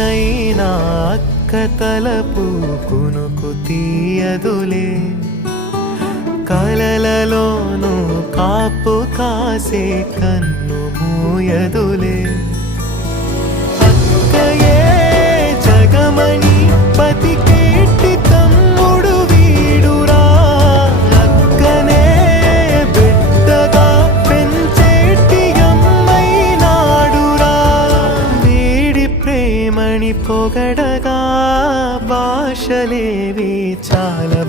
ఎంతనైనా అక్క తలపు కునుకు తీయదులే, కలలలోనూ కాపు కాసే కన్ను మూయదులే. అక్కయే జగమణి బతికేటి తమ్ముడు వీడురా, అక్కనే బిడ్డగా పెంచేటి అమ్మైనాడురా. వీడి ప్రేమని పొగడగా భాషలేవి చాలా